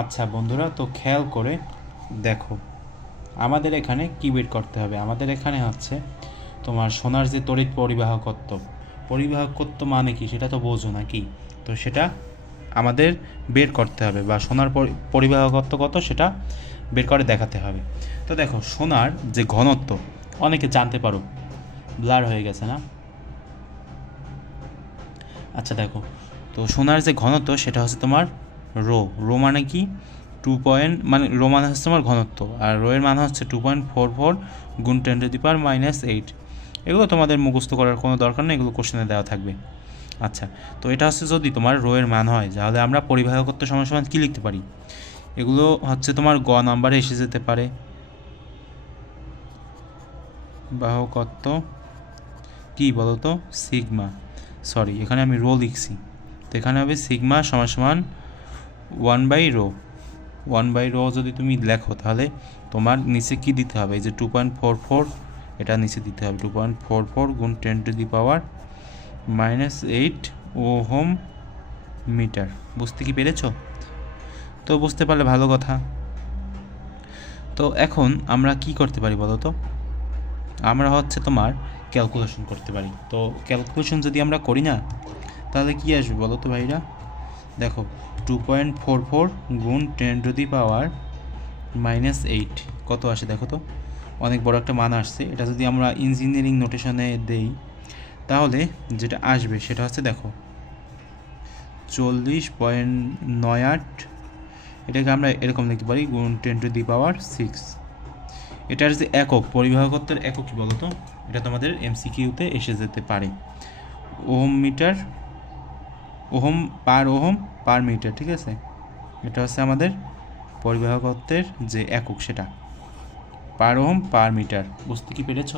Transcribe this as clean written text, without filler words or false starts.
আচ্ছা বন্ধুরা, তো খেয়াল করে দেখো, আমাদের এখানে কী বের করতে হবে। আমাদের এখানে হচ্ছে তোমার সোনার যে তড়িৎ পরিবাহকত্ব, পরিবাহকত্ব মানে কি সেটা তো বোঝো নাকি? তো সেটা আমাদের বের করতে হবে, বা সোনার পরিবাহকত্ব কত সেটা বের করে দেখাতে হবে। তো দেখো, সোনার যে ঘনত্ব, অনেকে জানতে পারো, ব্লার হয়ে গেছে না? আচ্ছা দেখো, তো সোনার যে ঘনত্ব সেটা হচ্ছে তোমার রো। রো মানে কি? 2 মানে রো মানে হচ্ছে তোমার ঘনত্ব, আর রো এর মান হচ্ছে 2.44 গুণ 10⁻⁸। এগুলো তোমাদের মুখস্থ করার কোনো দরকার নেই, এগুলো কোশ্চেনে দেওয়া থাকবে। আচ্ছা, তো এটা হচ্ছে যদি তোমার রো এর মান হয়, তাহলে আমরা পরিবাহকত্ব সমান সমান কী লিখতে পারি? এগুলো হচ্ছে তোমার গ নাম্বারে এসে যেতে পারে। বাহকত্ব কি বলো তো? সিগমা। সরি, এখানে আমি রো লিখছি, তো এখানে হবে সিগমা সমান সমান 1/ρ। 1/ρ যদি তুমি লেখো, তাহলে তোমার নিচে কি দিতে হবে? এই যে 2.44, এটা নিচে দিতে হবে 2.44 গুণ 10⁻⁸ ওহম মিটার। বুঝতে কি পেরেছ? তো বুঝতে পারলে ভালো কথা। তো এখন আমরা কি করতে পারি বলো তো? আমরা হচ্ছে তোমার ক্যালকুলেশন করতে পারি। তো ক্যালকুলেশন যদি আমরা করি না, তাহলে কি আসবে বলো তো ভাইরা? দেখো, 2.44 গুণ 10⁻⁻8 কত আসে দেখো তো? অনেক বড় একটা মান আসছে। এটা যদি আমরা ইঞ্জিনিয়ারিং নোটেশনে দেই, তাহলে যেটা আসবে সেটা হচ্ছে দেখো 40.98। এটাকে আমরা এরকম লিখতে পারি, গুণ 10⁻6। এটার যে একক, পরিবাহকত্বের একক কী বলো তো? এটা তোমাদের এমসিকিউতে এসে যেতে পারে। Ohm metre, ohm per metre, ঠিক আছে? এটা হচ্ছে আমাদের পরিবাহকত্বের যে একক, সেটা পার ওহম পার মিটার। বুঝতে কি পেরেছ?